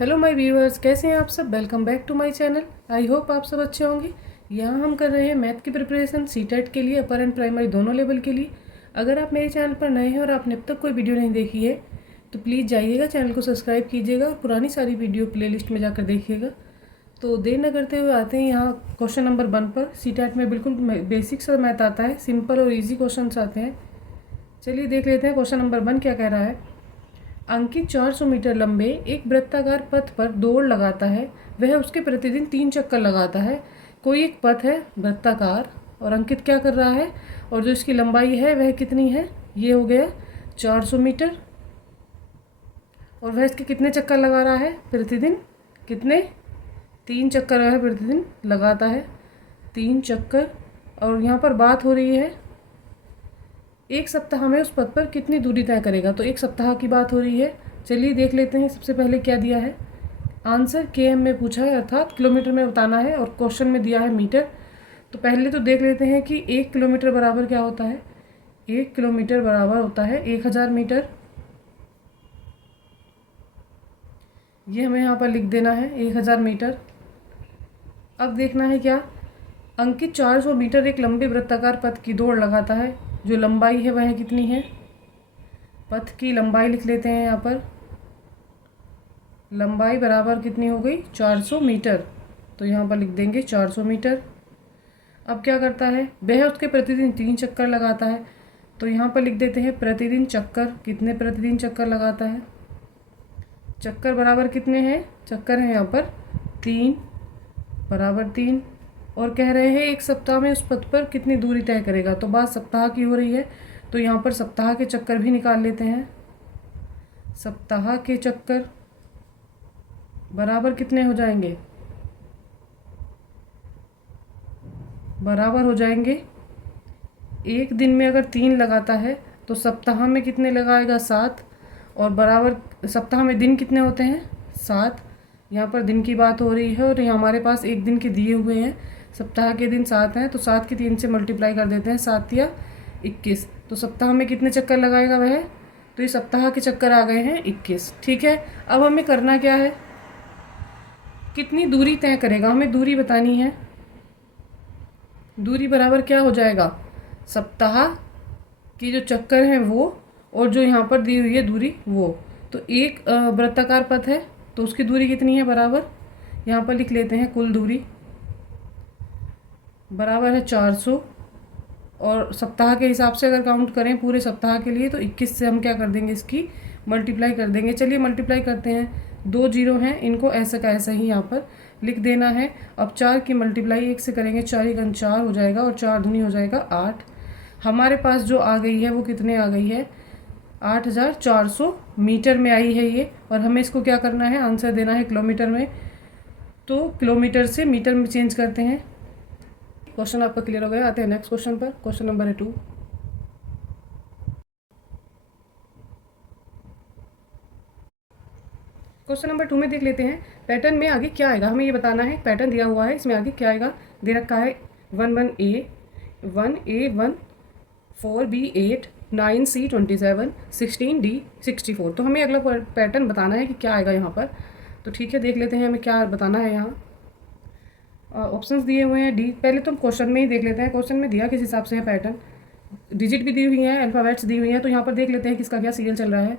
Hello my viewers, कैसे हैं आप सब। Welcome back to my channel. I hope आप सब अच्छे होंगे। यहाँ हम कर रहे हैं मैथ की प्रिपरेशन सीटेट के लिए, अपर एंड प्राइमरी दोनों लेवल के लिए। अगर आप मेरे चैनल पर नए हैं और आपने अब तक कोई वीडियो नहीं देखी है तो प्लीज़ जाइएगा, चैनल को सब्सक्राइब कीजिएगा और पुरानी सारी वीडियो प्लेलिस्ट में जाकर देखिएगा। तो देर न करते हुए आते हैं यहाँ क्वेश्चन नंबर 1 पर। सीटेट में बिल्कुल बेसिक सा मैथ आता है, सिंपल और ईजी क्वेश्चन आते हैं। चलिए देख लेते हैं क्वेश्चन नंबर 1 क्या कह रहा है। अंकित 400 मीटर लंबे एक वृत्ताकार पथ पर दौड़ लगाता है। वह उसके प्रतिदिन 3 चक्कर लगाता है। कोई एक पथ है वृत्ताकार और अंकित क्या कर रहा है, और जो इसकी लंबाई है वह कितनी है, ये हो गया 400 मीटर। और वह इसके कितने चक्कर लगा रहा है प्रतिदिन, कितने, 3 चक्कर वह प्रतिदिन लगाता है, 3 चक्कर। और यहाँ पर बात हो रही है एक सप्ताह में उस पथ पर कितनी दूरी तय करेगा, तो एक सप्ताह की बात हो रही है। चलिए देख लेते हैं सबसे पहले क्या दिया है। आंसर केएम में पूछा है, अर्थात किलोमीटर में बताना है, और क्वेश्चन में दिया है मीटर। तो पहले तो देख लेते हैं कि 1 किलोमीटर बराबर क्या होता है। 1 किलोमीटर बराबर होता है 1000 मीटर। ये हमें यहाँ पर लिख देना है 1000 मीटर। अब देखना है क्या, अंकित 400 मीटर एक लंबे वृत्ताकार पथ की दौड़ लगाता है। जो लंबाई है वह कितनी है, पथ की लंबाई लिख लेते हैं यहाँ पर। लंबाई बराबर कितनी हो गई, 400 मीटर। तो यहाँ पर लिख देंगे 400 मीटर। अब क्या करता है, वह उसके प्रतिदिन 3 चक्कर लगाता है। तो यहाँ पर लिख देते हैं प्रतिदिन चक्कर, कितने प्रतिदिन चक्कर लगाता है। चक्कर बराबर कितने हैं, चक्कर हैं यहाँ पर 3 बराबर 3। और कह रहे हैं एक सप्ताह में उस पथ पर कितनी दूरी तय करेगा। तो बात सप्ताह की हो रही है, तो यहाँ पर सप्ताह के चक्कर भी निकाल लेते हैं। सप्ताह के चक्कर बराबर कितने हो जाएंगे, बराबर हो जाएंगे, एक दिन में अगर 3 लगाता है तो सप्ताह में कितने लगाएगा, 7। और बराबर सप्ताह में दिन कितने होते हैं, 7। यहाँ पर दिन की बात हो रही है और यहाँ हमारे पास एक दिन के दिए हुए हैं, सप्ताह के दिन 7 हैं। तो 7 की 3 से मल्टीप्लाई कर देते हैं, 7 या 21। तो सप्ताह में कितने चक्कर लगाएगा वह, तो ये सप्ताह के चक्कर आ गए हैं 21। ठीक है, अब हमें करना क्या है, कितनी दूरी तय करेगा, हमें दूरी बतानी है। दूरी बराबर क्या हो जाएगा, सप्ताह की जो चक्कर हैं वो, और जो यहाँ पर दी हुई है दूरी वो। तो एक वृत्ताकार पथ है तो उसकी दूरी कितनी है, बराबर यहाँ पर लिख लेते हैं कुल दूरी बराबर है 400। और सप्ताह के हिसाब से अगर काउंट करें पूरे सप्ताह के लिए तो 21 से हम क्या कर देंगे, इसकी मल्टीप्लाई कर देंगे। चलिए मल्टीप्लाई करते हैं, 2 जीरो हैं, इनको ऐसा का ऐसा ही यहाँ पर लिख देना है। अब 4 की मल्टीप्लाई 1 से करेंगे, 4 1 4 हो जाएगा और 4 दूनी हो जाएगा 8। हमारे पास जो आ गई है वो कितने आ गई है, 8400 मीटर में आई है ये। और हमें इसको क्या करना है, आंसर देना है किलोमीटर में। तो किलोमीटर से मीटर में चेंज करते हैं। क्वेश्चन आपका क्लियर हो गया। आते हैं नेक्स्ट क्वेश्चन पर। क्वेश्चन नंबर है 2। क्वेश्चन नंबर 2 में देख लेते हैं पैटर्न में आगे क्या आएगा। हमें ये बताना है, पैटर्न दिया हुआ है, इसमें आगे क्या आएगा। दे रखा है 11A 1A 1 4B 8 9C 27 16D 64। तो हमें अगला पैटर्न बताना है कि क्या आएगा यहाँ पर। तो ठीक है, देख लेते हैं हमें क्या बताना है। यहाँ ऑप्शंस दिए हुए हैं डी। पहले तो हम क्वेश्चन में ही देख लेते हैं, क्वेश्चन में दिया किस हिसाब से है पैटर्न। डिजिट भी दी हुई हैं, अल्फ़ाबेट्स दी हुई हैं। तो यहाँ पर देख लेते हैं किसका क्या सीरियल चल रहा है।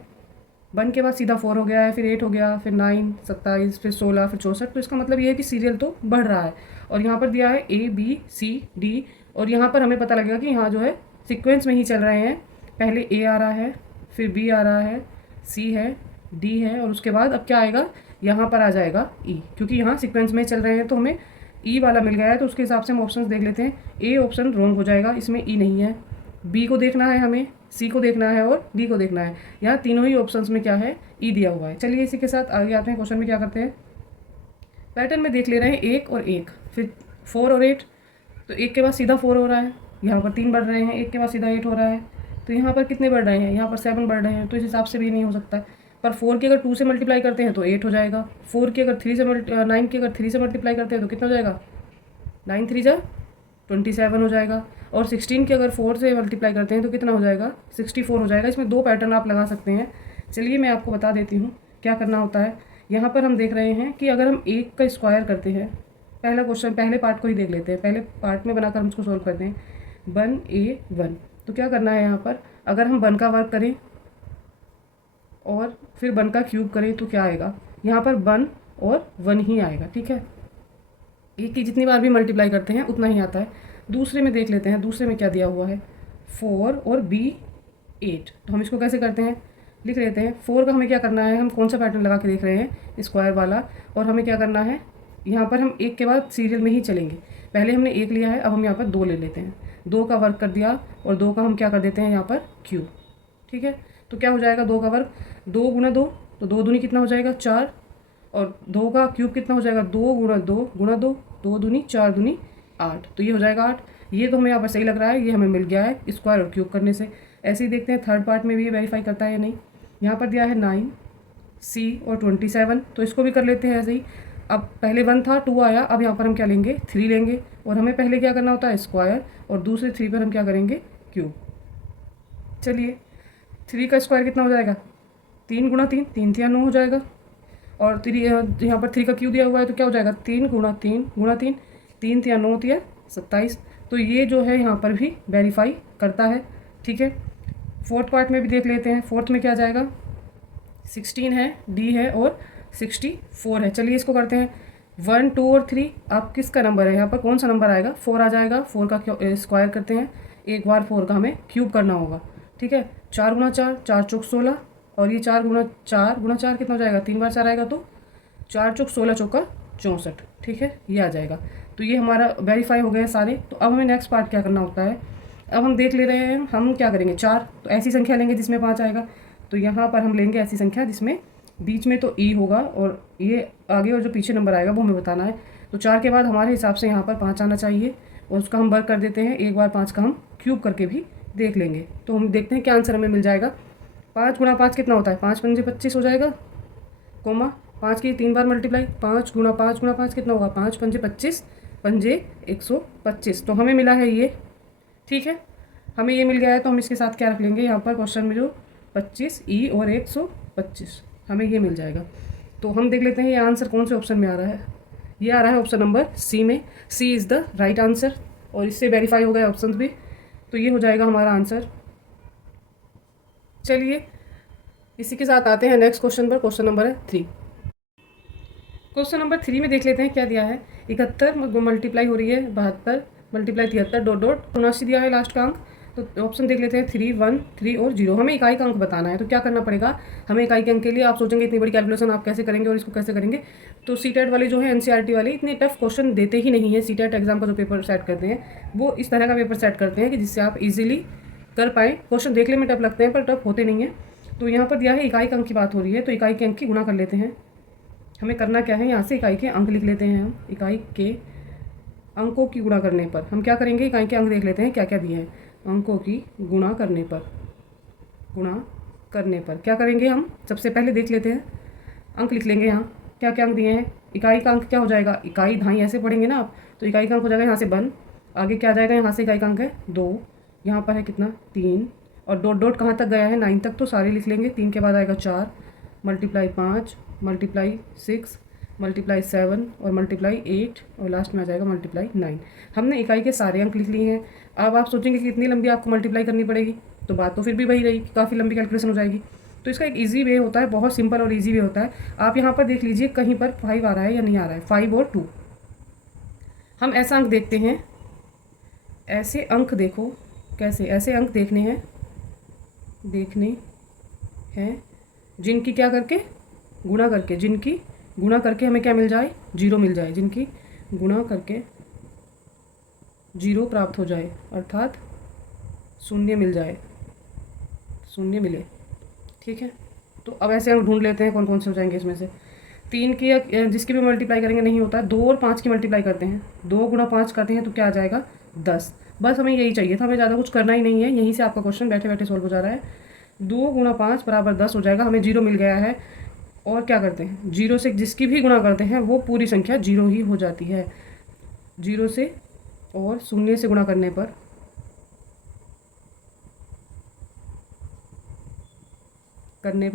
1 के बाद सीधा 4 हो गया है, फिर 8 हो गया, फिर 9 27, फिर 16, फिर 64। तो इसका मतलब ये है कि सीरियल तो बढ़ रहा है। और यहाँ पर दिया है ABCD, और यहाँ पर हमें पता लगेगा कि यहाँ जो है सीक्वेंस में ही चल रहे हैं। पहले A आ रहा है, फिर B आ रहा है, C है, D है, और उसके बाद अब क्या आएगा, यहाँ पर आ जाएगा E। क्योंकि यहाँ सीक्वेंस में चल रहे हैं तो हमें ई वाला मिल गया है। तो उसके हिसाब से हम ऑप्शंस देख लेते हैं। ए ऑप्शन रॉन्ग हो जाएगा, इसमें ई नहीं है। बी को देखना है हमें, सी को देखना है और डी को देखना है। यहाँ तीनों ही ऑप्शंस में क्या है, ई दिया हुआ है। चलिए इसी के साथ आगे आते हैं। क्वेश्चन में क्या करते हैं, पैटर्न में देख ले रहे हैं 1 और 1, फिर 4 और 8। तो 1 के बाद सीधा 4 हो रहा है, यहाँ पर 3 बढ़ रहे हैं, 1 के बाद सीधा 8 हो रहा है। तो यहाँ पर कितने बढ़ रहे हैं, यहाँ पर 7 बढ़ रहे हैं। तो इस हिसाब से भी नहीं हो सकता है। पर 4 की अगर 2 से मल्टीप्लाई करते हैं तो 8 हो जाएगा। 4 की अगर 3 से 9 की अगर 3 से मल्टीप्लाई करते हैं तो कितना हो जाएगा, 9 3 जा 27 हो जाएगा। और 16 की अगर 4 से मल्टीप्लाई करते हैं तो कितना हो जाएगा, 64 हो जाएगा। इसमें 2 पैटर्न आप लगा सकते हैं। चलिए मैं आपको बता देती हूँ क्या करना होता है। यहाँ पर हम देख रहे हैं कि अगर हम 1 का स्क्वायर करते हैं, पहला क्वेश्चन पहले पार्ट को ही देख लेते हैं, पहले पार्ट में बनाकर हम इसको सोल्व करते हैं। 1a1, तो क्या करना है यहाँ पर, अगर हम 1 का वर्क करें और फिर 1 का क्यूब करें तो क्या आएगा, यहाँ पर 1 और 1 ही आएगा। ठीक है, एक की जितनी बार भी मल्टीप्लाई करते हैं उतना ही आता है। दूसरे में देख लेते हैं, दूसरे में क्या दिया हुआ है, 4 और b 8। तो हम इसको कैसे करते हैं, लिख लेते हैं। 4 का हमें क्या करना है, हम कौन सा पैटर्न लगा के देख रहे हैं, स्क्वायर वाला, और हमें क्या करना है, यहाँ पर हम 1 के बाद सीरियल में ही चलेंगे। पहले हमने 1 लिया है, अब हम यहाँ पर 2 ले लेते हैं। 2 का वर्क कर दिया और 2 का हम क्या कर देते हैं यहाँ पर क्यूब। ठीक है, तो क्या हो जाएगा, 2 का वर्क 2 गुना 2, तो 2 दूनी कितना हो जाएगा 4, और 2 का क्यूब कितना हो जाएगा 2 गुना 2 गुना 2, 2 दूनी 4 दूनी 8, तो ये हो जाएगा 8। ये तो हमें यहाँ पर सही लग रहा है, ये हमें मिल गया है स्क्वायर और क्यूब करने से। ऐसे ही देखते हैं थर्ड पार्ट में भी ये वेरीफाई करता है या नहीं। यहाँ पर दिया है 9 c और 27, तो इसको भी कर लेते हैं ऐसे ही। अब पहले 1 था, 2 आया, अब यहाँ पर हम क्या लेंगे, 3 लेंगे, और हमें पहले क्या करना होता है स्क्वायर, और दूसरे 3 पर हम क्या करेंगे क्यूब। चलिए 3 का स्क्वायर कितना हो जाएगा, 3 गुना 3, 3 3 9 हो जाएगा, और 3 यहाँ पर 3 का क्यूब दिया हुआ है तो क्या हो जाएगा 3 गुना 3 गुना 3, 3 3 9 3 27। तो ये जो है यहाँ पर भी वेरीफाई करता है। ठीक है, फोर्थ पार्ट में भी देख लेते हैं। फोर्थ में क्या जाएगा, 16 है, डी है और 64 है। चलिए इसको करते हैं। 1 2 और 3, आप किसका नंबर है, यहाँ पर कौन सा नंबर आएगा, 4 आ जाएगा। 4 का स्क्वायर करते हैं, एक बार 4 का हमें क्यूब करना होगा। ठीक है, 4 गुना 4, 4 चौक 16, और ये 4 गुना 4 कितना हो जाएगा, 3 बार 4 आएगा तो 4 चौक 16 चौका 64। ठीक है, ये आ जाएगा। तो ये हमारा वेरीफाई हो गए सारे। तो अब हमें नेक्स्ट पार्ट क्या करना होता है, अब हम देख ले रहे हैं हम क्या करेंगे, 4, तो ऐसी संख्या लेंगे जिसमें 5 आएगा। तो यहाँ पर हम लेंगे ऐसी संख्या जिसमें बीच में तो ई होगा, और ये आगे और जो पीछे नंबर आएगा वो हमें बताना है। तो 4 के बाद हमारे हिसाब से यहाँ पर 5 आना चाहिए, और उसका हम वर्क कर देते हैं। एक बार 5 का हम क्यूब करके भी देख लेंगे, तो हम देखते हैं क्या आंसर हमें मिल जाएगा। 5 गुना 5 कितना होता है, 5 पंजे 25 हो जाएगा, कोमा 5 की 3 बार मल्टीप्लाई, 5 गुना 5 कितना होगा, 5 पंजे 25, पंजे 125। तो हमें मिला है ये। ठीक है, हमें ये मिल गया है, तो हम इसके साथ क्या रख लेंगे, यहाँ पर क्वेश्चन में जो 25 ई और 125 हमें ये मिल जाएगा। तो हम देख लेते हैं ये आंसर कौन से ऑप्शन में आ रहा है। ये आ रहा है ऑप्शन नंबर सी में। सी इज़ द राइट आंसर, और इससे वेरीफाई हो गए ऑप्शन भी, तो ये हो जाएगा हमारा आंसर। चलिए इसी के साथ आते हैं नेक्स्ट क्वेश्चन पर। क्वेश्चन नंबर है 3। क्वेश्चन नंबर 3 में देख लेते हैं क्या दिया है। 71 मल्टीप्लाई हो रही है 72 मल्टीप्लाई 73 डॉट डॉट 79 दिया है लास्ट का अंक। तो ऑप्शन देख लेते हैं 3 1 3 और 0। हमें इकाई का अंक बताना है, तो क्या करना पड़ेगा हमें इकाई के अंक के लिए। आप सोचेंगे इतनी बड़ी कैलकुलेशन आप कैसे करेंगे और इसको कैसे करेंगे। तो सीटेट वाले जो है एनसीईआरटी वाले इतने टफ क्वेश्चन देते ही नहीं है। सीटेट एग्जाम का जो पेपर सेट करते हैं वो इस तरह का पेपर सेट करते हैं कि जिससे आप इजीली कर पाएँ। क्वेश्चन देखने में टफ लगते हैं पर टफ होते नहीं हैं। तो यहाँ पर दिया है इकाई के अंक की बात हो रही है, तो इकाई के अंक की गुणा कर लेते हैं। हमें करना क्या है, यहाँ से इकाई के अंक लिख लेते हैं। हम इकाई के अंकों की गुणा करने पर हम क्या करेंगे, इकाई के अंक देख लेते हैं क्या क्या दिए हैं। अंकों की गुणा करने पर क्या करेंगे, हम सबसे पहले देख लेते हैं अंक लिख लेंगे। यहाँ क्या क्या अंक दिए हैं। इकाई का अंक क्या हो जाएगा, इकाई धाई ऐसे पढ़ेंगे ना आप, तो इकाई का अंक हो जाएगा यहाँ से 1। आगे क्या आ जाएगा, यहाँ से इकाई का अंक है 2, यहाँ पर है कितना 3, और डॉट डॉट कहाँ तक गया है 9 तक, तो सारे लिख लेंगे। 3 के बाद आएगा 4 मल्टीप्लाई 5 मल्टीप्लाई 6 मल्टीप्लाई 7 और मल्टीप्लाई 8 और लास्ट में आ जाएगा मल्टीप्लाई 9। हमने इकाई के सारे अंक लिख लिए हैं। अब आप सोचेंगे कि इतनी लंबी आपको मल्टीप्लाई करनी पड़ेगी, तो बात तो फिर भी वही रही, काफ़ी लंबी कैलकुलेशन हो जाएगी। तो इसका एक इजी वे होता है, बहुत सिंपल और इजी वे होता है। आप यहाँ पर देख लीजिए कहीं पर 5 आ रहा है या नहीं आ रहा है, 5 और 2। हम ऐसा अंक देखते हैं, ऐसे अंक देखो कैसे, ऐसे अंक देखने हैं जिनकी क्या करके गुणा करके, जिनकी गुणा करके हमें क्या मिल जाए, 0 मिल जाए। जिनकी गुणा करके 0 प्राप्त हो जाए, अर्थात शून्य मिल जाए, शून्य मिले। ठीक है, तो अब ऐसे हम ढूंढ लेते हैं कौन कौन से हो जाएंगे इसमें से। 3 की जिसकी भी मल्टीप्लाई करेंगे नहीं होता है। 2 और 5 की मल्टीप्लाई करते हैं, 2 गुणा 5 करते हैं तो क्या आ जाएगा 10। बस हमें यही चाहिए था, हमें ज़्यादा कुछ करना ही नहीं है। यहीं से आपका क्वेश्चन बैठे बैठे सॉल्व हो जा रहा है। 2 गुणा 5 बराबर 10 हो जाएगा। हमें 0 मिल गया है, और क्या करते हैं 0 से जिसकी भी गुणा करते हैं वो पूरी संख्या 0 ही हो जाती है। 0 से और शून्य से गुणा करने पर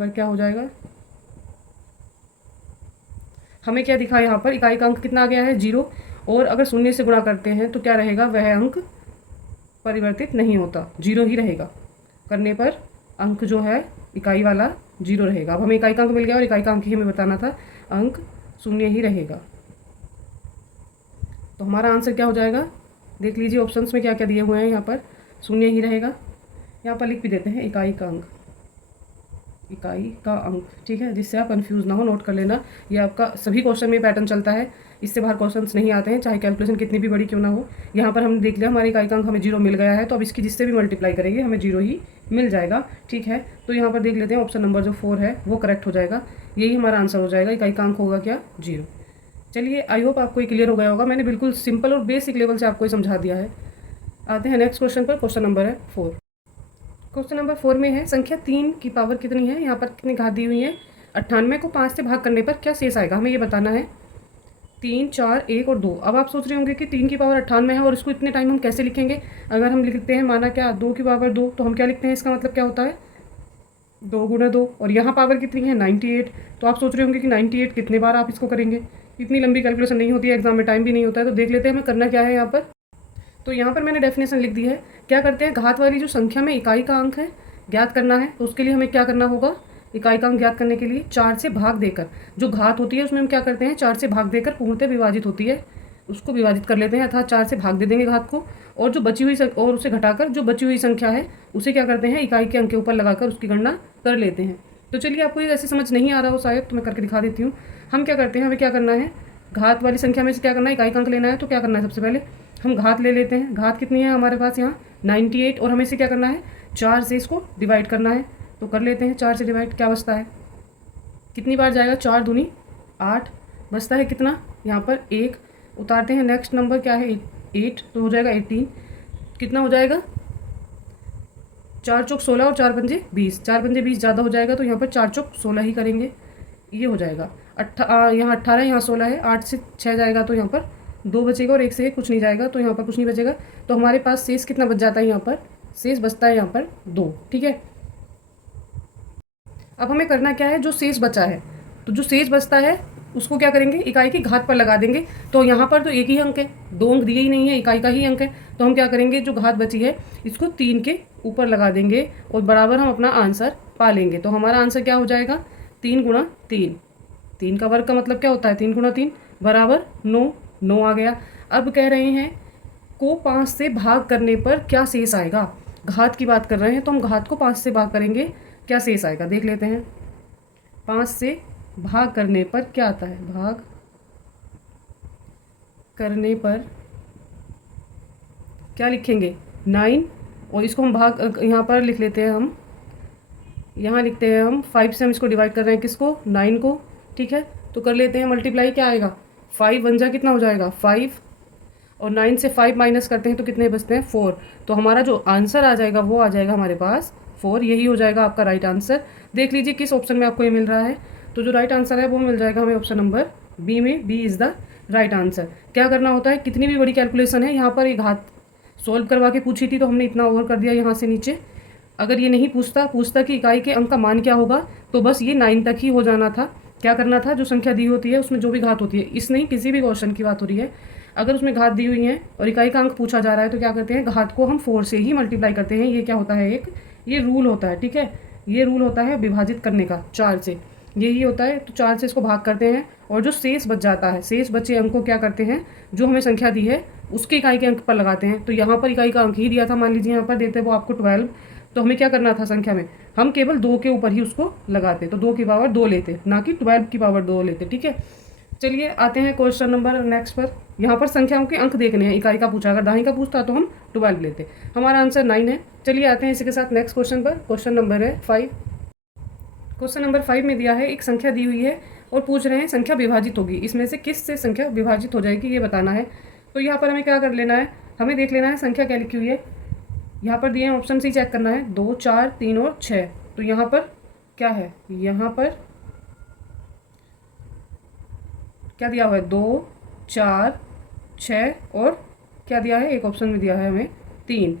क्या हो जाएगा, हमें क्या दिखा यहाँ पर, इकाई का अंक कितना आ गया है 0, और अगर शून्य से गुणा करते हैं तो क्या रहेगा, वह अंक परिवर्तित नहीं होता, 0 ही रहेगा। करने पर अंक जो है इकाई वाला 0 रहेगा। अब हमें इकाई का अंक मिल गया और इकाई का अंक ही हमें बताना था, अंक 0 ही रहेगा। तो हमारा आंसर क्या हो जाएगा, देख लीजिए ऑप्शंस में क्या क्या दिए हुए हैं, यहाँ पर 0 ही रहेगा। यहाँ पर लिख भी देते हैं इकाई का अंक, इकाई का अंक, ठीक है, जिससे आप कंफ्यूज ना हो, नोट कर लेना। ये आपका सभी क्वेश्चन में पैटर्न चलता है, इससे बाहर क्वेश्चंस नहीं आते हैं, चाहे कैलकुलेशन कितनी भी बड़ी क्यों ना हो। यहाँ पर हमने देख लिया हमारी इकाई का अंक हमें 0 मिल गया है, तो अब इसकी जिससे भी मल्टीप्लाई करेंगे हमें 0 ही मिल जाएगा, ठीक है। तो यहाँ पर देख लेते हैं ऑप्शन नंबर जो 4 है वो करेक्ट हो जाएगा, यही हमारा आंसर हो जाएगा। इकाई का अंक होगा क्या, 0। चलिए, आई होप आपको ये क्लियर हो गया होगा, मैंने बिल्कुल सिंपल और बेसिक लेवल से आपको ये समझा दिया है। आते हैं नेक्स्ट क्वेश्चन पर, क्वेश्चन नंबर है 4। क्वेश्चन नंबर 4 में है संख्या 3 की पावर कितनी है, यहाँ पर कितनी घात दी हुई है, 98 को 5 से भाग करने पर क्या शेष आएगा, हमें ये बताना है। 3, 4, 1 और 2। अब आप सोच रहे होंगे कि 3 की पावर 98 है और इसको इतने टाइम हम कैसे लिखेंगे। अगर हम लिखते हैं माना क्या 2 की पावर 2, तो हम क्या लिखते हैं, इसका मतलब क्या होता है 2 गुणा 2, और यहाँ पावर कितनी है 98। तो आप सोच रहे होंगे कि 98 कितने बार आप इसको करेंगे, इतनी लंबी कैलकुलेशन नहीं होती है, एग्जाम में टाइम भी नहीं होता है। तो देख लेते हैं हमें करना क्या है यहाँ पर। तो यहाँ पर मैंने डेफिनेशन लिख दी है। क्या करते हैं, घात वाली जो संख्या में इकाई का अंक है ज्ञात करना है, तो उसके लिए हमें क्या करना होगा, इकाई का अंक ज्ञात करने के लिए 4 से भाग देकर, जो घात होती है उसमें हम क्या करते हैं 4 से भाग देकर पूर्णतः विभाजित होती है उसको विभाजित कर लेते हैं, अर्थात 4 से भाग दे देंगे घात को, और जो बची हुई और उसे घटाकर जो बची हुई संख्या है उसे क्या करते हैं इकाई के अंक के ऊपर लगाकर उसकी गणना कर लेते हैं। तो चलिए, आपको ये ऐसे समझ नहीं आ रहा हो शायद, तो मैं करके दिखा देती हूँ। हम क्या करते हैं, हमें क्या करना है, घात वाली संख्या में से क्या करना है, इकाई का अंक लेना है। तो क्या करना है, सबसे पहले हम घात ले लेते हैं। घात कितनी है हमारे पास यहाँ 98, और हमें इसे क्या करना है 4 से इसको डिवाइड करना है। तो कर लेते हैं 4 से डिवाइड, क्या बचता है, कितनी बार जाएगा, 4 दूनी 8, बचता है कितना यहाँ पर 1। उतारते हैं, नेक्स्ट नंबर क्या है 8, तो हो जाएगा 18, कितना हो जाएगा 4 चौक 16 और 4 पंजे 20, 4 पंजे 20 ज़्यादा हो जाएगा, तो यहाँ पर 4 चौक 16 ही करेंगे, ये हो जाएगा। यहाँ 18 यहाँ 16 है, 8 से 6 जाएगा तो यहाँ पर 2 बचेगा, और 1 से कुछ नहीं जाएगा, तो यहाँ पर कुछ नहीं बचेगा। तो हमारे पास शेष कितना बच जाता है, यहाँ पर शेष बचता है यहाँ पर 2, ठीक है। अब हमें करना क्या है, जो शेष बचा है, तो जो शेष बचता है उसको क्या करेंगे, इकाई की घात पर लगा देंगे। तो यहाँ पर तो एक ही अंक है, 2 अंक दिए ही नहीं है, इकाई का ही अंक है। तो हम क्या करेंगे, जो घात बची है इसको 3 के ऊपर लगा देंगे और बराबर हम अपना आंसर पा लेंगे। तो हमारा आंसर क्या हो जाएगा, 3 गुणा 3। 3 का वर्ग का मतलब क्या होता है, 3 गुणा 3 बराबर 9, 9 आ गया। अब कह रहे हैं को 5 से भाग करने पर क्या शेष आएगा, घात की बात कर रहे हैं, तो हम घात को 5 से भाग करेंगे, क्या शेष आएगा देख लेते हैं। 5 से भाग करने पर क्या आता है, भाग करने पर क्या लिखेंगे 9, और इसको हम भाग यहाँ पर लिख लेते हैं, हम यहाँ लिखते हैं हम 5 से हम इसको डिवाइड कर रहे हैं, किसको 9 को, ठीक है। तो कर लेते हैं मल्टीप्लाई, क्या आएगा 5 1 जा कितना हो जाएगा 5, और 9 से 5 माइनस करते हैं तो कितने बचते हैं 4। तो हमारा जो आंसर आ जाएगा वो आ जाएगा हमारे पास 4, यही हो जाएगा आपका राइट आंसर। देख लीजिए किस ऑप्शन में आपको ये मिल रहा है। तो जो राइट आंसर है वो मिल जाएगा हमें ऑप्शन नंबर बी में, B is the right answer. क्या करना होता है, कितनी भी बड़ी कैलकुलेशन है, यहाँ पर एक घात सॉल्व करवा के पूछी थी तो हमने इतना ओवर कर दिया यहाँ से नीचे। अगर ये नहीं पूछता कि इकाई के अंक का मान क्या होगा, तो बस ये 9 तक ही हो जाना था। क्या करना था, जो संख्या दी होती है उसमें जो भी घात होती है, इस नहीं किसी भी क्वेश्चन की बात हो रही है, अगर उसमें घात दी हुई है और इकाई का अंक पूछा जा रहा है तो क्या करते हैं, घात को हम 4 से ही मल्टीप्लाई करते हैं। ये क्या होता है, एक ये रूल होता है, ठीक है, ये रूल होता है विभाजित करने का 4 से, यही होता है। तो 4 से इसको भाग करते हैं और जो शेष बच जाता है, शेष बचे अंक को क्या करते हैं, जो हमें संख्या दी है उसके इकाई के अंक पर लगाते हैं। तो यहाँ पर इकाई का अंक ही दिया था, मान लीजिए यहाँ पर देते वो आपको 12, तो हमें क्या करना था संख्या में, हम केवल 2 के ऊपर ही उसको लगाते, तो 2 की पावर 2 लेते, ना कि 12 की पावर 2 लेते, ठीक है। चलिए आते हैं क्वेश्चन नंबर नेक्स्ट पर। यहाँ पर संख्याओं के अंक देखने हैं, इकाई का पूछा, अगर दाही का पूछता तो हम 12 लेते, हमारा आंसर 9 है। चलिए आते हैं इसी के साथ नेक्स्ट क्वेश्चन पर। क्वेश्चन नंबर है 5। क्वेश्चन नंबर 5 में दिया है एक संख्या दी हुई है और पूछ रहे हैं संख्या विभाजित होगी, इसमें से किस से संख्या विभाजित हो जाएगी ये बताना है। तो यहाँ पर हमें क्या कर लेना है, हमें देख लेना है संख्या क्या लिखी हुई है। यहाँ पर दिए हैं ऑप्शन से ही चेक करना है, 2 4 3 और 6। तो यहाँ पर क्या है, यहाँ पर क्या दिया हुआ है, 2 4 6 और क्या दिया है, एक ऑप्शन में दिया है हमें 3।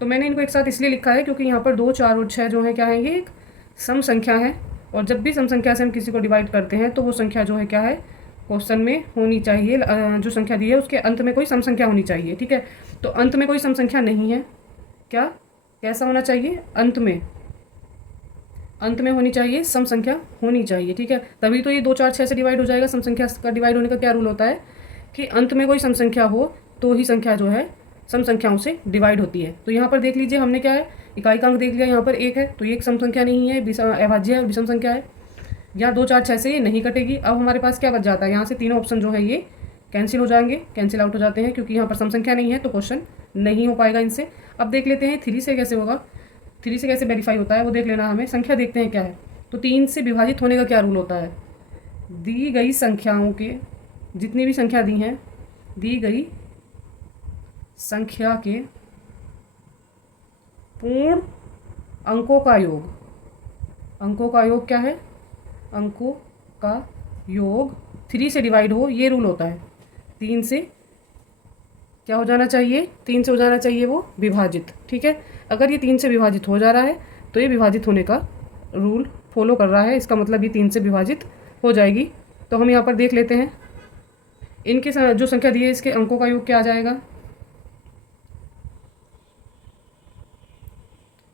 तो मैंने इनको एक साथ इसलिए लिखा है क्योंकि यहाँ पर 2 4 और 6 जो है क्या है, ये एक सम संख्या है, और जब भी सम संख्या से हम किसी को डिवाइड करते हैं तो वो संख्या जो है क्या है, क्वेश्चन में होनी चाहिए, जो संख्या दी है उसके अंत में कोई सम संख्या होनी चाहिए। ठीक है, तो अंत में कोई सम संख्या नहीं है। क्या कैसा होना चाहिए? अंत में होनी चाहिए, सम संख्या होनी चाहिए। ठीक है, तभी तो ये 2 4 6 से डिवाइड हो जाएगा। सम संख्या का डिवाइड होने का क्या रूल होता है कि अंत में कोई सम संख्या हो तो ही संख्या जो है सम संख्याओं से डिवाइड होती है। तो यहाँ पर देख लीजिए हमने क्या है, इकाई का अंक देख लिया, यहाँ पर 1 है तो ये एक सम संख्या नहीं है, अभाज्य है, विषम संख्या है। यहाँ 2 4 6 से ये नहीं कटेगी। अब हमारे पास क्या बच जाता है, यहाँ से तीनों ऑप्शन जो है ये कैंसिल हो जाएंगे, कैंसिल आउट हो जाते हैं, क्योंकि यहाँ पर सम संख्या नहीं है तो क्वेश्चन नहीं हो पाएगा इनसे। अब देख लेते हैं 3 से कैसे होगा, 3 से कैसे वेरीफाई होता है वो देख लेना हमें। संख्या देखते हैं क्या है, तो 3 से विभाजित होने का क्या रूल होता है। दी गई संख्याओं के, जितनी भी संख्या दी हैं, दी गई संख्या के पूर्ण अंकों का योग, अंकों का योग क्या है, अंकों का योग 3 से डिवाइड हो, ये रूल होता है। 3 से क्या हो जाना चाहिए, 3 से हो जाना चाहिए वो विभाजित। ठीक है, अगर ये 3 से विभाजित हो जा रहा है तो ये विभाजित होने का रूल फॉलो कर रहा है, इसका मतलब ये 3 से विभाजित हो जाएगी। तो हम यहाँ पर देख लेते हैं इनके जो संख्या दी है इसके अंकों का योग क्या आ जाएगा।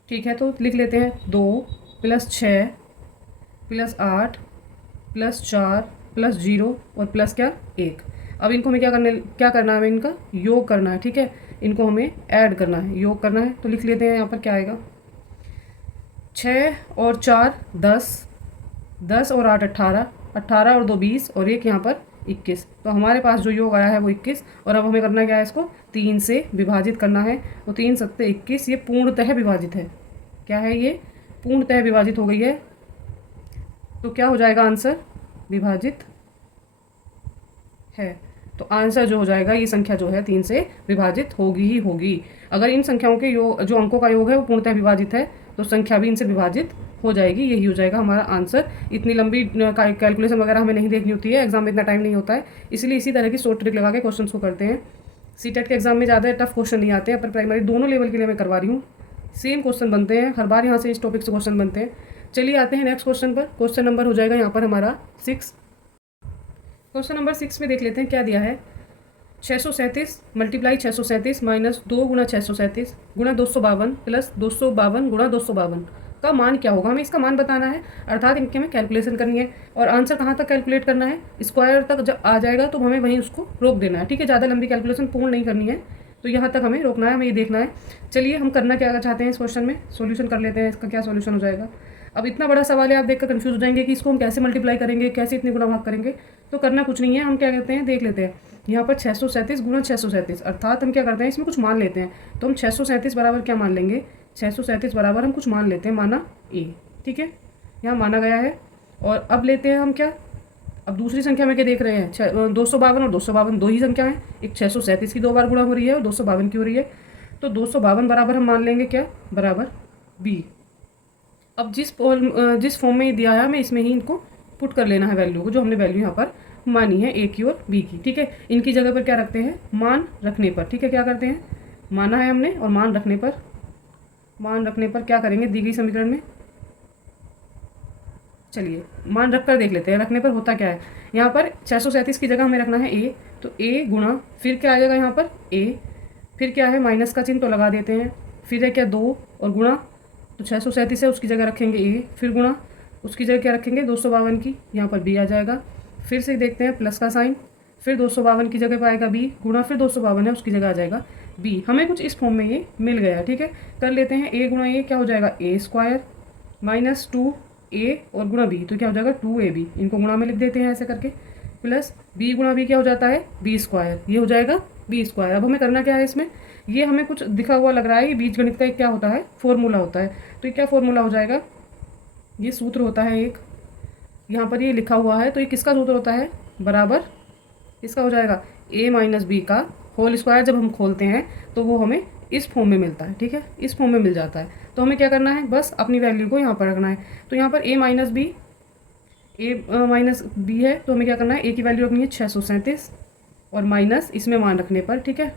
ठीक है, तो लिख लेते हैं 2 + 6 + 8 + 4 + 0 और प्लस क्या 1। अब इनको हमें क्या करना है, हमें इनका योग करना है। ठीक है, इनको हमें ऐड करना है, योग करना है। तो लिख लेते हैं यहाँ पर क्या आएगा, 6 और 4 10, 10 और 8 18, 18 और 2 20 और 1 यहाँ पर 21। तो हमारे पास जो योग आया है वो 21। और अब हमें करना क्या है, इसको 3 से विभाजित करना है। तो 3 × 7 = 21, ये पूर्णतः विभाजित है। क्या है ये, पूर्णतः विभाजित हो गई है। तो क्या हो जाएगा आंसर, विभाजित है। तो आंसर जो हो जाएगा, ये संख्या जो है 3 से विभाजित होगी ही होगी। अगर इन संख्याओं के योग, जो अंकों का योग है वो पूर्णतः विभाजित है, तो संख्या भी इनसे विभाजित हो जाएगी। यही हो जाएगा हमारा आंसर। इतनी लंबी कैलकुलेशन वगैरह हमें नहीं देखनी होती है, एग्जाम में इतना टाइम नहीं होता है, इसलिए इसी तरह की शॉर्ट ट्रिक लगा के क्वेश्चन को करते हैं। सीटेट के एग्जाम में ज़्यादा टफ क्वेश्चन नहीं आते हैं, पर प्राइमरी दोनों लेवल के लिए मैं करवा रही हूँ। सेम क्वेश्चन बनते हैं हर बार, यहाँ से इस टॉपिक से क्वेश्चन बनते हैं। चलिए आते हैं नेक्स्ट क्वेश्चन पर। क्वेश्चन नंबर हो जाएगा यहाँ पर हमारा 6। क्वेश्चन नंबर 6 में देख लेते हैं क्या दिया है। 637 × 637 - 2 × 637 × 252 + 252 × 252 का मान क्या होगा। हमें इसका मान बताना है, अर्थात इनके हमें कैलकुलेशन करनी है। और आंसर कहाँ तक कैलकुलेट करना है, स्क्वायर तक जब आ जाएगा तो हमें वहीं उसको रोक देना है। ठीक है, ज़्यादा लंबी कैलकुलेशन पूर्ण नहीं करनी है, तो यहाँ तक हमें रोकना है, हमें ये देखना है। चलिए हम करना क्या चाहते हैं इस क्वेश्चन में, सॉल्यूशन कर लेते हैं। इसका क्या सॉल्यूशन हो जाएगा। अब इतना बड़ा सवाल है, आप देखकर कंफ्यूज हो जाएंगे कि इसको हम कैसे मल्टीप्लाई करेंगे, कैसे इतने गुना भाग करेंगे। तो करना कुछ नहीं है, हम क्या करते हैं देख लेते हैं। यहाँ पर 637 × 637, अर्थात हम क्या करते हैं इसमें कुछ मान लेते हैं। तो हम 637 बराबर क्या मान लेंगे, 637 बराबर हम कुछ मान लेते हैं, माना a। ठीक है, यहाँ माना गया है। और अब लेते हैं हम क्या, अब दूसरी संख्या में क्या देख रहे हैं, 252 और 252 दो ही संख्या है। एक 637 की 2 बार गुणा हो रही है और 252 की हो रही है। तो 252 बराबर हम मान लेंगे क्या, बराबर b। अब जिस फॉर्म में दिया है हमें इसमें ही इनको पुट कर लेना है वैल्यू को, जो हमने वैल्यू यहाँ पर मानी है a की और b की। ठीक है, इनकी जगह पर क्या रखते हैं, मान रखने पर। ठीक है, क्या करते हैं, माना है हमने और मान रखने पर क्या करेंगे, दी गई समीकरण में। चलिए मान रख कर देख लेते हैं, रखने पर होता क्या है। यहाँ पर 637 की जगह हमें रखना है a, तो a गुणा फिर क्या आ जाएगा यहाँ पर a, फिर क्या है माइनस का चिन्ह तो लगा देते हैं, फिर है क्या 2 और गुणा, तो 637 है उसकी जगह रखेंगे a, फिर गुणा उसकी जगह क्या रखेंगे 252 की, यहाँ पर b आ जाएगा। फिर से देखते हैं प्लस का साइन, फिर 252 की जगह पर आएगा b गुणा, फिर 252 है उसकी जगह आ जाएगा b। हमें कुछ इस फॉर्म में ये मिल गया। ठीक है, कर लेते हैं a गुणा a क्या हो जाएगा a² माइनस 2a और गुणा b, तो क्या हो जाएगा 2ab। इनको गुणा में लिख देते हैं ऐसे करके, प्लस b गुणा b क्या हो जाता है b², ये हो जाएगा b²। अब हमें करना क्या है इसमें, ये हमें कुछ दिखा हुआ लग रहा है, ये बीजगणित का एक क्या होता है फॉर्मूला होता है। तो ये क्या फॉर्मूला हो जाएगा, ये सूत्र होता है एक, यहाँ पर ये लिखा हुआ है। तो ये किसका सूत्र होता है, बराबर इसका हो जाएगा a - b का होल स्क्वायर। जब हम खोलते हैं तो वो हमें इस फॉर्म में मिलता है। ठीक है, इस फॉर्म में मिल जाता है। तो हमें क्या करना है, बस अपनी वैल्यू को यहाँ पर रखना है। तो यहाँ पर a माइनस b है, तो हमें क्या करना है, a की वैल्यू रखनी है 637 और माइनस इसमें मान रखने पर। ठीक है,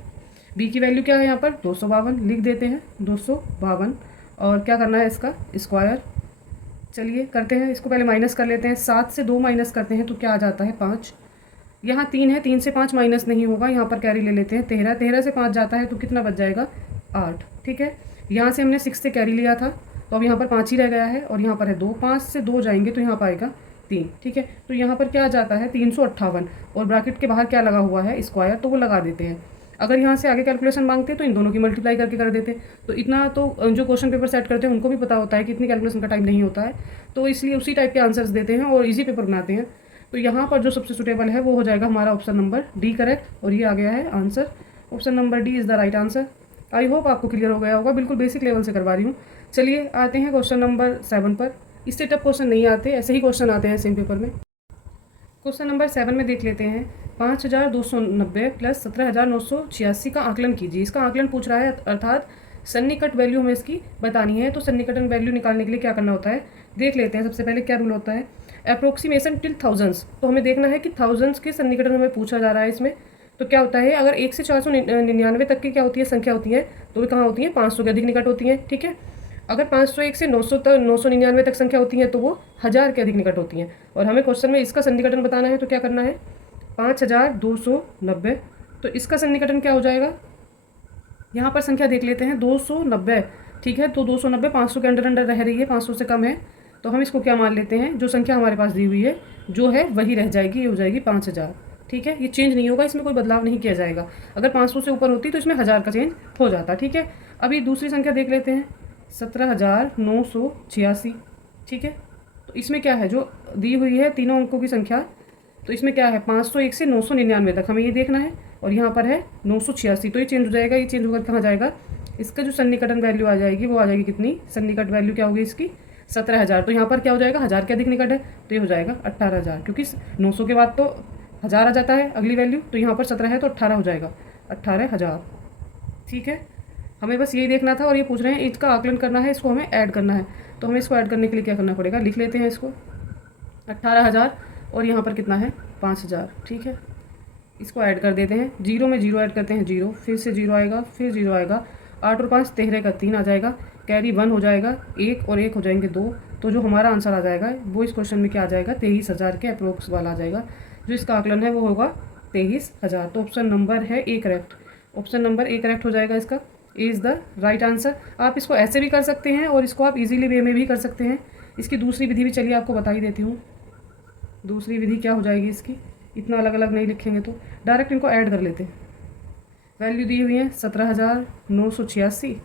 b की वैल्यू क्या है यहाँ पर 252, लिख देते हैं 252 और क्या करना है इसका स्क्वायर। चलिए करते हैं इसको, पहले माइनस कर लेते हैं, 7 से 2 माइनस करते हैं तो क्या आ जाता है 5। यहाँ 3 है, 3 से 5 माइनस नहीं होगा, यहाँ पर कैरी ले लेते हैं 13, 13 से 5 जाता है तो कितना बच जाएगा 8। ठीक है, यहाँ से हमने 6 से कैरी लिया था तो अब यहाँ पर 5 ही रह गया है और यहाँ पर है 2, 5 से 2 जाएंगे तो यहाँ पर आएगा 3। ठीक है, तो यहाँ पर क्या जाता है 358 और ब्रैकेट के बाहर क्या लगा हुआ है स्क्वायर, तो वो लगा देते हैं। अगर यहाँ से आगे कैलकुलेशन मांगते तो इन दोनों की मल्टीप्लाई करके कर देते। तो इतना तो जो क्वेश्चन पेपर सेट करते हैं उनको भी पता होता है कि इतनी कैलकुलेशन का टाइम नहीं होता है, तो इसलिए उसी टाइप के आंसर्स देते हैं और इजी पेपर बनाते हैं। तो यहाँ पर जो सबसे सुटेबल है वो हो जाएगा हमारा ऑप्शन नंबर डी करेक्ट, और ये आ गया है answer. Option number D is the right answer. I hope आपको क्लियर हो गया होगा, बिल्कुल बेसिक लेवल से करवा रही हूँ। चलिए आते हैं क्वेश्चन नंबर 7 पर। इससे टफ क्वेश्चन नहीं आते, ऐसे ही क्वेश्चन आते हैं सेम पेपर में। क्वेश्चन नंबर 7 में देख लेते हैं। 5290 प्लस 17986 का आकलन कीजिए। इसका आकलन पूछ रहा है, अर्थात सन्निकट वैल्यू हमें इसकी बतानी है। तो सन्निकटन वैल्यू निकालने के लिए क्या करना होता है देख लेते हैं। सबसे पहले क्या रूल होता है, अप्रोक्सीमेशन टिल थाउजेंड्स। तो हमें देखना है कि थाउजेंड्स के सन्निकटन हमें पूछा जा रहा है इसमें। तो क्या होता है, अगर 1 से 499 तक की क्या होती है संख्या होती है, तो वे कहाँ होती हैं 500 के अधिक निकट होती हैं। ठीक है, अगर 501 से 999 तक संख्या होती है तो वो 1000 के अधिक निकट होती हैं। और हमें क्वेश्चन में इसका सन्निकटन बताना है, तो क्या करना है 5290। तो इसका सन्निकटन क्या हो जाएगा, यहाँ पर संख्या देख लेते हैं 290। ठीक है, तो 290 500 के अंडर अंडर रह रही है, 500 से कम है, तो हम इसको क्या मान लेते हैं, जो संख्या हमारे पास दी हुई है जो है वही रह जाएगी, ये हो जाएगी 5000। ठीक है, ये चेंज नहीं होगा, इसमें कोई बदलाव नहीं किया जाएगा। अगर 500 से ऊपर होती तो इसमें 1000 का चेंज हो जाता। ठीक है, अभी दूसरी संख्या देख लेते हैं 17986। ठीक है, तो इसमें क्या है, जो दी हुई है तीनों अंकों की संख्या, तो इसमें क्या है 501 से 999 तक हमें ये देखना है, और यहाँ पर है 986, तो ये चेंज हो जाएगा। ये चेंज होकर कहाँ जाएगा, इसका जो सन्निकटन वैल्यू आ जाएगी वो आ जाएगी कितनी, सन्निकट वैल्यू क्या होगी इसकी 17000। तो यहाँ पर क्या हो जाएगा, 1000 के अधिक निकट है तो ये हो जाएगा 18000, क्योंकि 900 के बाद तो 1000 आ जाता है अगली वैल्यू, तो यहाँ पर 17 है तो 18 हो जाएगा, 18000। ठीक है, हमें बस यही देखना था। और ये पूछ रहे हैं इसका आकलन करना है, इसको हमें ऐड करना है। तो हमें इसको ऐड करने के लिए क्या करना पड़ेगा, लिख लेते हैं इसको 18000 और यहाँ पर कितना है 5000। ठीक है, इसको ऐड कर देते हैं, जीरो में जीरो ऐड करते हैं, जीरो फिर से जीरो आएगा, फिर जीरो आएगा, 8 और 5 13 का 3 आ जाएगा, कैरी 1 हो जाएगा, 1 और 1 हो जाएंगे 2। तो जो हमारा आंसर आ जाएगा वो इस क्वेश्चन में क्या आ जाएगा 23000 के अप्रोक्स वाला आ जाएगा। जो इसका आकलन है वो होगा 23000। तो ऑप्शन नंबर है A correct, option number A correct हो जाएगा, इसका इज़ द राइट आंसर। आप इसको ऐसे भी कर सकते हैं और इसको आप इजीली वे में भी कर सकते हैं। इसकी दूसरी विधि भी चलिए आपको बता ही देती हूँ। दूसरी विधि क्या हो जाएगी इसकी, इतना अलग अलग नहीं लिखेंगे तो डायरेक्ट इनको ऐड कर लेते हैं। वैल्यू दी हुई है 17986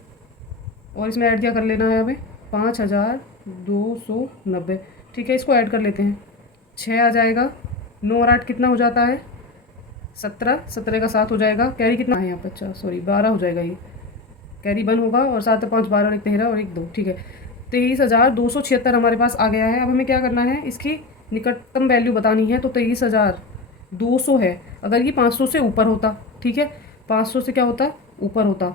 और इसमें ऐड क्या कर लेना है हमें 5290। ठीक है, इसको ऐड कर लेते हैं, 6 आ जाएगा, 9 और 8 कितना हो जाता है 17, 17 का 7 हो जाएगा, कैरी कितना है यहाँ पर 12 हो जाएगा, ये कैरी 1 होगा, और 7 5 12 और 1 13 और 1 2। ठीक है, 23276 हमारे पास आ गया है। अब हमें क्या करना है, इसकी निकटतम वैल्यू बतानी है। तो 23200 है, अगर ये 500 से ऊपर होता, ठीक है 500 से क्या होता ऊपर होता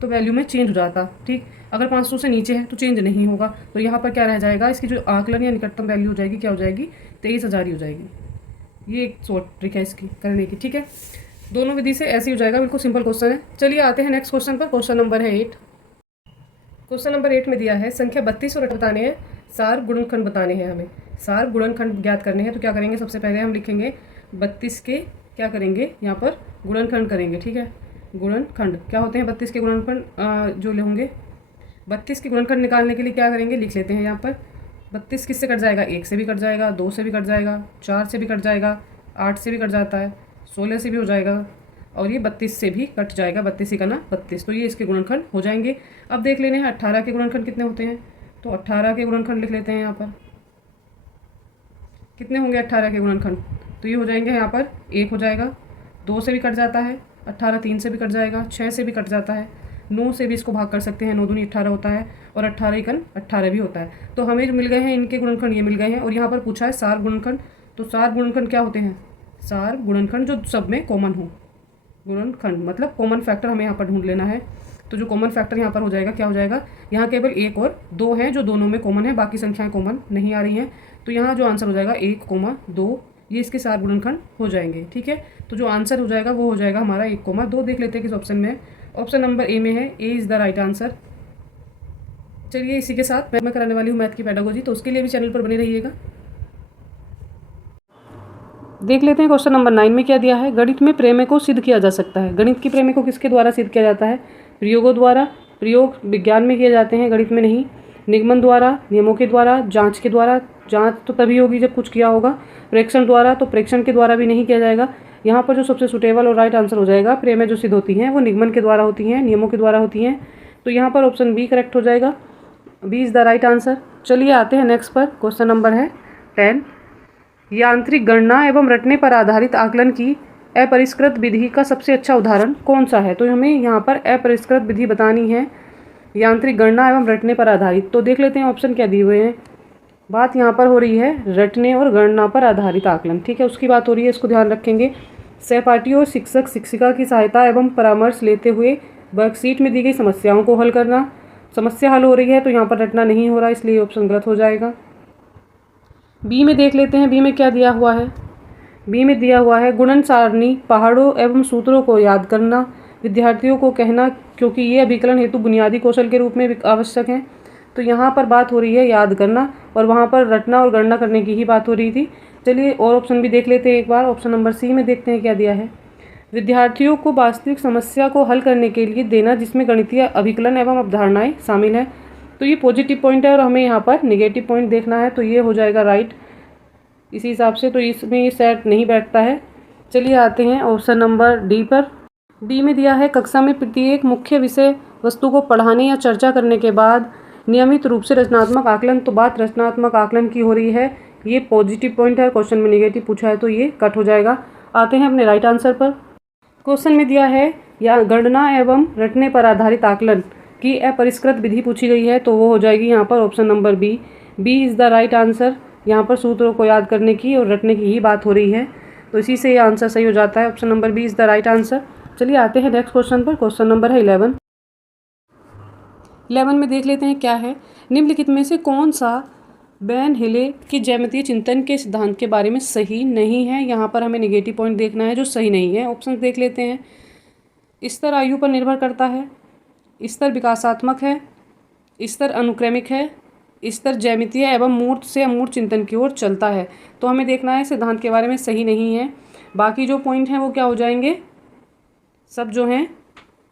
तो वैल्यू में चेंज हो जाता। ठीक, अगर 500 से नीचे है तो चेंज नहीं होगा। तो यहाँ पर क्या रह जाएगा, इसकी जो आकलन या निकटतम वैल्यू हो जाएगी क्या हो जाएगी 23000 ही हो जाएगी। ये एक शॉर्ट ट्रिक है इसकी करने की। ठीक है, दोनों विधि से ऐसे ही हो जाएगा, बिल्कुल सिंपल क्वेश्चन है। चलिए आते हैं नेक्स्ट क्वेश्चन पर। क्वेश्चन नंबर है 8। क्वेश्चन नंबर 8 में दिया है संख्या 32 और बताने हैं, सार गुणनखंड बताने हैं। हमें सार गुणनखंड ज्ञात करने हैं। तो क्या करेंगे, सबसे पहले हम लिखेंगे 32 के क्या करेंगे यहाँ पर गुणनखंड करेंगे। ठीक है, गुणनखंड क्या होते हैं 32 के गुणनखंड जो होंगे। 32 के गुणनखंड निकालने के लिए क्या करेंगे, लिख लेते हैं यहाँ पर 32 किससे कट जाएगा, 1 से भी कट जाएगा, 2 से भी कट जाएगा, 4 से भी कट जाएगा, 8 से भी कट जाता है, 16 से भी हो जाएगा, और ये 32 से भी कट जाएगा, 32 ही का ना 32। तो ये इसके गुणनखंड हो जाएंगे। अब देख लेने हैं 18 के गुणनखंड कितने होते हैं। तो 18 के गुणनखंड लिख लेते हैं यहाँ पर, कितने होंगे 18 के गुणनखंड। तो ये हो जाएंगे यहाँ पर 1 हो जाएगा, 2 से भी कट जाता है, 18 3 से भी कट जाएगा, 6 से भी कट जाता है, 9 से भी इसको भाग कर सकते हैं, 9 दूनी 18 होता है, और 18 एकन 18 भी होता है। तो हमें जो मिल गए हैं इनके गुणनखंड ये मिल गए हैं। और यहाँ पर पूछा है सार गुणनखंड। तो सार गुणनखंड क्या होते हैं, सार गुणनखंड जो सब में कॉमन हो। गुणनखंड मतलब कॉमन फैक्टर हमें यहाँ पर ढूंढ लेना है। तो जो कॉमन फैक्टर यहाँ पर हो जाएगा क्या हो जाएगा, यहाँ केवल 1 और 2 हैं जो दोनों में कॉमन है, बाकी संख्याएं कॉमन नहीं आ रही हैं। तो यहाँ जो आंसर हो जाएगा 1,2 ये इसके सार गुणनखंड हो जाएंगे। ठीक है, तो जो आंसर हो जाएगा वो हो जाएगा हमारा 1,2। देख लेते हैं किस ऑप्शन में है। ऑप्शन नंबर ए में है, A is the right answer. चलिए इसी के साथ मैं कराने वाली हूँ मैथ की पेडागोजी, तो उसके लिए भी चैनल पर बने रहिएगा। देख लेते हैं क्वेश्चन नंबर 9 में क्या दिया है। गणित में प्रमेय को सिद्ध किया जा सकता है। गणित की प्रमेय को किसके द्वारा सिद्ध किया जाता है? प्रयोगों द्वारा। प्रयोग विज्ञान में किए जाते हैं, गणित में नहीं। निगमन द्वारा, नियमों के द्वारा, जांच के द्वारा। जांच तो तभी होगी जब कुछ किया होगा। प्रेक्षण द्वारा, तो प्रेक्षण के द्वारा भी नहीं किया जाएगा। यहाँ पर जो सबसे सुटेबल और राइट आंसर हो जाएगा, प्रमेय जो सिद्ध होती हैं वो निगमन के द्वारा होती हैं, नियमों के द्वारा होती हैं। तो यहाँ पर ऑप्शन बी करेक्ट हो जाएगा। B is the right answer. चलिए आते हैं नेक्स्ट पर। क्वेश्चन नंबर है 10। यांत्रिक गणना एवं रटने पर आधारित आकलन की अपरिष्कृत विधि का सबसे अच्छा उदाहरण कौन सा है? तो हमें यहाँ पर अपरिष्कृत विधि बतानी है, यांत्रिक गणना एवं रटने पर आधारित। तो देख लेते हैं ऑप्शन क्या दिए हुए हैं। बात यहाँ पर हो रही है रटने और गणना पर आधारित आकलन, ठीक है, उसकी बात हो रही है, इसको ध्यान रखेंगे। सहपाठी और शिक्षक शिक्षिका की सहायता एवं परामर्श लेते हुए वर्कशीट में दी गई समस्याओं को हल करना। समस्या हल हो रही है तो यहाँ पर रटना नहीं हो रहा, इसलिए ऑप्शन गलत हो जाएगा। बी में देख लेते हैं, बी में क्या दिया हुआ है। बी में दिया हुआ है गुणन सारणी, पहाड़ों एवं सूत्रों को याद करना, विद्यार्थियों को कहना, क्योंकि ये अभिकलन हेतु बुनियादी कौशल के रूप में आवश्यक हैं। तो यहाँ पर बात हो रही है याद करना, और वहाँ पर रटना और गणना करने की ही बात हो रही थी। चलिए और ऑप्शन भी देख लेते हैं एक बार। ऑप्शन नंबर सी में देखते हैं क्या दिया है। विद्यार्थियों को वास्तविक समस्या को हल करने के लिए देना जिसमें गणितीय अभिकलन एवं अवधारणाएं शामिल है। तो ये पॉजिटिव पॉइंट है और हमें यहाँ पर नेगेटिव पॉइंट देखना है, तो ये हो जाएगा राइट इसी हिसाब से। तो इसमें ये सेट नहीं बैठता है। चलिए आते हैं ऑप्शन नंबर डी पर। डी में दिया है कक्षा में प्रत्येक मुख्य विषय वस्तु को पढ़ाने या चर्चा करने के बाद नियमित रूप से रचनात्मक आकलन। तो बात रचनात्मक आकलन की हो रही है, ये पॉजिटिव पॉइंट है। क्वेश्चन में नेगेटिव पूछा है तो ये कट हो जाएगा। आते हैं अपने राइट आंसर पर। क्वेश्चन में दिया है या गणना एवं रटने पर आधारित आकलन की अपरिष्कृत विधि पूछी गई है, तो वो हो जाएगी यहाँ पर option number B. B is the right answer. यहाँ पर सूत्रों को याद करने की और रटने की ही बात हो रही है, तो इसी से ये आंसर सही हो जाता है। Option number B is the right answer. चलिए आते हैं नेक्स्ट क्वेश्चन पर। क्वेश्चन नंबर है 11। 11 में देख लेते हैं क्या है। निम्नलिखित में से कौन सा बैन हिले की ज्यामितीय चिंतन के सिद्धांत के बारे में सही नहीं है? यहाँ पर हमें नेगेटिव पॉइंट देखना है जो सही नहीं है। ऑप्शन देख लेते हैं। स्तर आयु पर निर्भर करता है, स्तर विकासात्मक है, स्तर अनुक्रमिक है, स्तर ज्यामितीय एवं मूर्त से अमूर्त चिंतन की ओर चलता है। तो हमें देखना है सिद्धांत के बारे में सही नहीं है। बाकी जो पॉइंट हैं वो क्या हो जाएंगे, सब जो हैं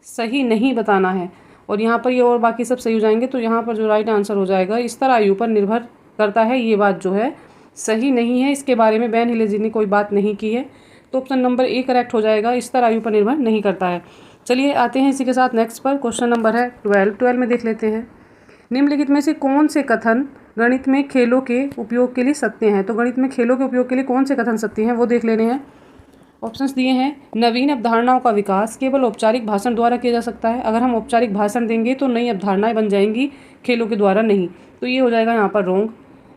सही नहीं बताना है, और यहाँ पर ये और बाकी सब सही हो जाएंगे। तो यहाँ पर जो राइट आंसर हो जाएगा स्तर आयु पर निर्भर करता है, ये बात जो है सही नहीं है। इसके बारे में बैन हिले जी ने कोई बात नहीं की है, तो ऑप्शन नंबर ए करेक्ट हो जाएगा, स्तर आयु पर निर्भर नहीं करता है। चलिए आते हैं इसी के साथ नेक्स्ट पर। क्वेश्चन नंबर है 12। 12 में देख लेते हैं। निम्नलिखित में से कौन से कथन गणित में खेलों के उपयोग के लिए सत्य हैं? तो गणित में खेलों के उपयोग के लिए कौन से कथन सत्य हैं वो देख लेने हैं। ऑप्शंस दिए हैं। नवीन अवधारणाओं का विकास केवल औपचारिक भाषण द्वारा किया जा सकता है। अगर हम औपचारिक भाषण देंगे तो नई अवधारणाएं बन जाएंगी, खेलों के द्वारा नहीं। तो ये हो जाएगा यहाँ पर रॉन्ग।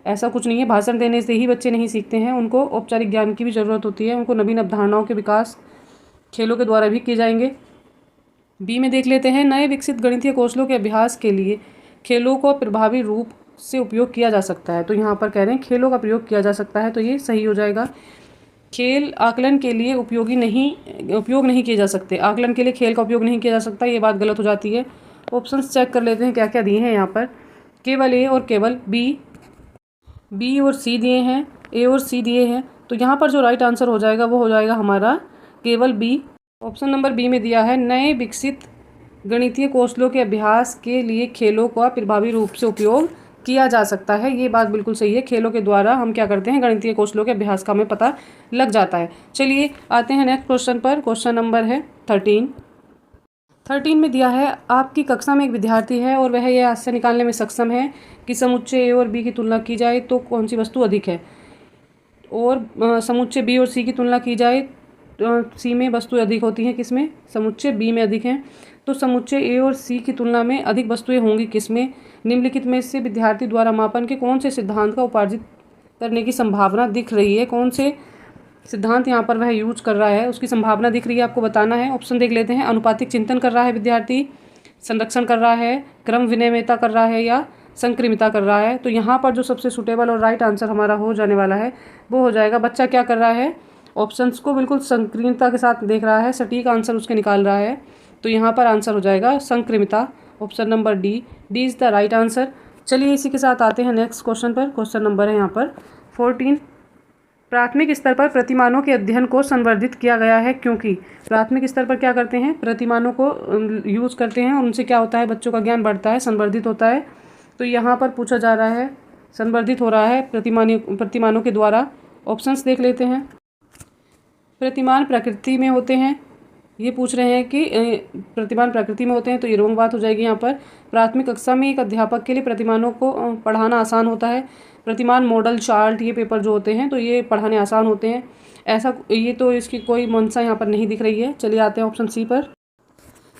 ऐसा कुछ नहीं है, भाषण देने से ही बच्चे नहीं सीखते हैं, उनको औपचारिक ज्ञान की भी ज़रूरत होती है। उनको नवीन अवधारणाओं के विकास खेलों के द्वारा भी किए जाएंगे। बी में देख लेते हैं। नए विकसित गणितीय कौशलों के अभ्यास के लिए खेलों को प्रभावी रूप से उपयोग किया जा सकता है। तो यहाँ पर कह रहे हैं खेलों का प्रयोग किया जा सकता है, तो ये सही हो जाएगा। खेल आकलन के लिए उपयोग नहीं किए जा सकते। आकलन के लिए खेल का उपयोग नहीं किया जा सकता, ये बात गलत हो जाती है। ऑप्शंस चेक कर लेते हैं क्या क्या दिए हैं यहाँ पर। केवल ए और केवल बी और सी दिए हैं, ए और सी दिए हैं। तो यहाँ पर जो राइट आंसर हो जाएगा वो हो जाएगा हमारा केवल बी। ऑप्शन नंबर बी में दिया है नए विकसित गणितीय कौशलों के अभ्यास के लिए खेलों का प्रभावी रूप से उपयोग किया जा सकता है, ये बात बिल्कुल सही है। खेलों के द्वारा हम क्या करते हैं, गणितीय कौशलों के अभ्यास का हमें पता लग जाता है। चलिए आते हैं नेक्स्ट क्वेश्चन पर। क्वेश्चन नंबर है 13। 13 में दिया है आपकी कक्षा में एक विद्यार्थी है और वह यह आशय निकालने में सक्षम है कि समुच्चय ए और बी की तुलना की जाए तो कौन सी वस्तु अधिक है, और समुच्चय बी और सी की तुलना की जाए सी में वस्तुएं अधिक होती हैं, किसमें, समुच्चय बी में अधिक हैं। तो समुच्चय ए और सी की तुलना में अधिक वस्तुएं होंगी किसमें? निम्नलिखित में से विद्यार्थी द्वारा मापन के कौन से सिद्धांत का उपार्जित करने की संभावना दिख रही है? कौन से सिद्धांत यहाँ पर वह यूज कर रहा है, उसकी संभावना दिख रही है, आपको बताना है। ऑप्शन देख लेते हैं। अनुपातिक चिंतन कर रहा है विद्यार्थी, संरक्षण कर रहा है, क्रम विनिमयता कर रहा है, या संक्रिमिता कर रहा है। तो यहाँ पर जो सबसे सुटेबल और राइट आंसर हमारा हो जाने वाला है वो हो जाएगा, बच्चा क्या कर रहा है, ऑप्शंस को बिल्कुल संकीर्णता के साथ देख रहा है, सटीक आंसर उसके निकाल रहा है। तो यहाँ पर आंसर हो जाएगा संक्रिमिता, option number D is the right answer. चलिए इसी के साथ आते हैं नेक्स्ट क्वेश्चन पर। क्वेश्चन नंबर है यहाँ पर 14। प्राथमिक स्तर पर प्रतिमानों के अध्ययन को संवर्धित किया गया है क्योंकि प्राथमिक स्तर पर क्या करते हैं, प्रतिमानों को यूज़ करते हैं और उनसे क्या होता है, बच्चों का ज्ञान बढ़ता है, संवर्धित होता है। तो यहाँ पर पूछा जा रहा है संवर्धित हो रहा है प्रतिमानों के द्वारा। ऑप्शंस देख लेते हैं। प्रतिमान प्रकृति में होते हैं, ये पूछ रहे हैं कि प्रतिमान प्रकृति में होते हैं, तो ये रोंग बात हो जाएगी। यहाँ पर प्राथमिक कक्षा में एक अध्यापक के लिए प्रतिमानों को पढ़ाना आसान होता है। प्रतिमान मॉडल चार्ट ये पेपर जो होते हैं तो ये पढ़ाने आसान होते हैं। ऐसा ये तो इसकी कोई मंशा यहाँ पर नहीं दिख रही है। चलिए आते हैं ऑप्शन सी पर।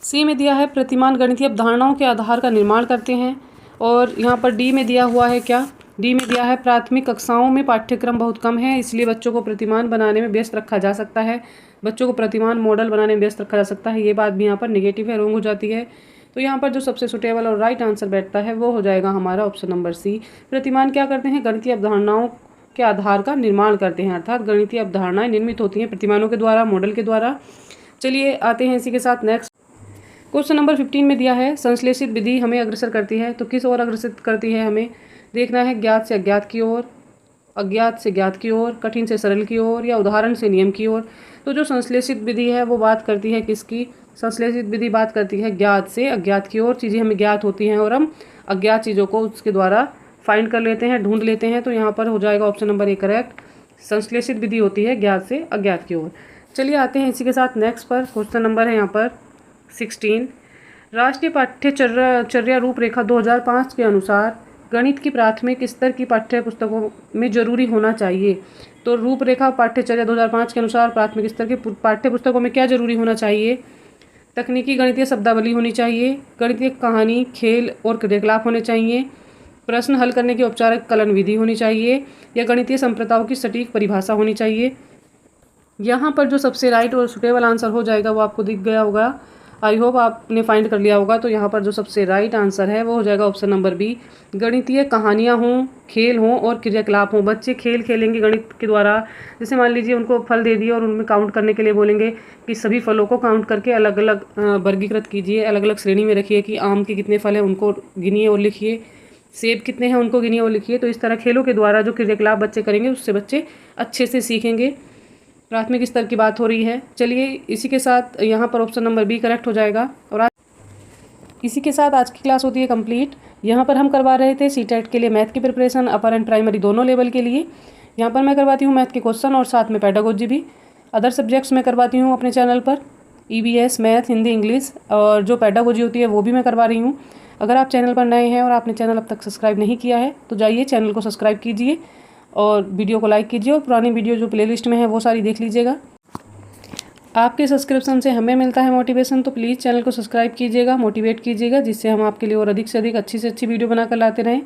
सी में दिया है प्रतिमान गणितीय अवधारणाओं के आधार का निर्माण करते हैं। और यहाँ पर डी में दिया हुआ है क्या, डी में दिया है प्राथमिक कक्षाओं में पाठ्यक्रम बहुत कम है, इसलिए बच्चों को प्रतिमान बनाने में व्यस्त रखा जा सकता है, बच्चों को प्रतिमान मॉडल बनाने में व्यस्त रखा जा सकता है। ये बात भी यहाँ पर निगेटिव है, रोंग हो जाती है। तो यहाँ पर जो सबसे सुटेबल और राइट आंसर बैठता है वो हो जाएगा हमारा ऑप्शन नंबर सी। प्रतिमान क्या करते हैं, गणितीय अवधारणाओं के आधार का निर्माण करते हैं, अर्थात गणितीय अवधारणाएं निर्मित होती हैं प्रतिमानों के द्वारा, मॉडल के द्वारा। चलिए आते हैं इसी के साथ नेक्स्ट क्वेश्चन नंबर 15 में दिया है संश्लेषित विधि हमें अग्रसर करती है, तो किस ओर अग्रसर करती है हमें देखना है, ज्ञात से अज्ञात की ओर, अज्ञात से ज्ञात की ओर, कठिन से सरल की ओर या उदाहरण से नियम की ओर। तो जो संश्लेषित विधि है वो बात करती है किसकी, संश्लेषित विधि बात करती है ज्ञात से अज्ञात की ओर। चीज़ें हमें ज्ञात होती हैं और हम अज्ञात चीज़ों को उसके द्वारा फाइंड कर लेते हैं, ढूंढ लेते हैं। तो यहाँ पर हो जाएगा ऑप्शन नंबर ए करेक्ट, संश्लेषित विधि होती है ज्ञात से अज्ञात की ओर। चलिए आते हैं इसी के साथ नेक्स्ट पर। क्वेश्चन नंबर है यहाँ पर 16। राष्ट्रीय पाठ्यचर्या रूपरेखा 2005 के अनुसार गणित की प्राथमिक स्तर की पाठ्य पुस्तकों में जरूरी होना चाहिए। तो रूपरेखा पाठ्यचर्या 2005 के अनुसार प्राथमिक स्तर की पाठ्य पुस्तकों में क्या जरूरी होना चाहिए, तकनीकी गणितीय शब्दावली होनी चाहिए, गणितीय कहानी, खेल और क्रियाकलाप होने चाहिए, प्रश्न हल करने की औपचारिक कलन विधि होनी चाहिए या गणितीय संप्रदायों की सटीक परिभाषा होनी चाहिए। यहाँ पर जो सबसे राइट और सुटेबल आंसर हो जाएगा वो आपको दिख गया होगा, आई होप आपने फाइंड कर लिया होगा। तो यहाँ पर जो सबसे राइट आंसर है वो हो जाएगा ऑप्शन नंबर बी, गणितीय कहानियाँ हों, खेल हों और क्रियाकलाप हों। बच्चे खेल खेलेंगे गणित के द्वारा, जैसे मान लीजिए उनको फल दे दिए और उनमें काउंट करने के लिए बोलेंगे कि सभी फलों को काउंट करके अलग अलग वर्गीकृत कीजिए, अलग अलग श्रेणी में रखिए कि आम के कितने फल हैं उनको गिनिए और लिखिए, सेब कितने हैं उनको गिनिए और लिखिए। तो इस तरह खेलों के द्वारा जो क्रियाकलाप बच्चे करेंगे उससे बच्चे अच्छे से सीखेंगे। प्राथमिक स्तर की बात हो रही है। चलिए इसी के साथ यहाँ पर ऑप्शन नंबर बी करेक्ट हो जाएगा। और इसी के साथ आज की क्लास होती है कंप्लीट। यहाँ पर हम करवा रहे थे सीटेट के लिए मैथ की प्रिपरेशन, अपर एंड प्राइमरी दोनों लेवल के लिए। यहाँ पर मैं करवाती हूँ मैथ के क्वेश्चन और साथ में पेडागोजी भी। अदर सब्जेक्ट्स मैं करवाती हूँ अपने चैनल पर, EVS, मैथ, हिंदी, इंग्लिश, और जो पेडागोजी होती है वो भी मैं करवा रही हूँ। अगर आप चैनल पर नए हैं और आपने चैनल अब तक सब्सक्राइब नहीं किया है तो जाइए चैनल को सब्सक्राइब कीजिए और वीडियो को लाइक कीजिए और पुरानी वीडियो जो प्लेलिस्ट में है वो सारी देख लीजिएगा। आपके सब्सक्रिप्शन से हमें मिलता है मोटिवेशन, तो प्लीज़ चैनल को सब्सक्राइब कीजिएगा, मोटिवेट कीजिएगा, जिससे हम आपके लिए और अधिक से अधिक अच्छी से अच्छी वीडियो बनाकर लाते रहें।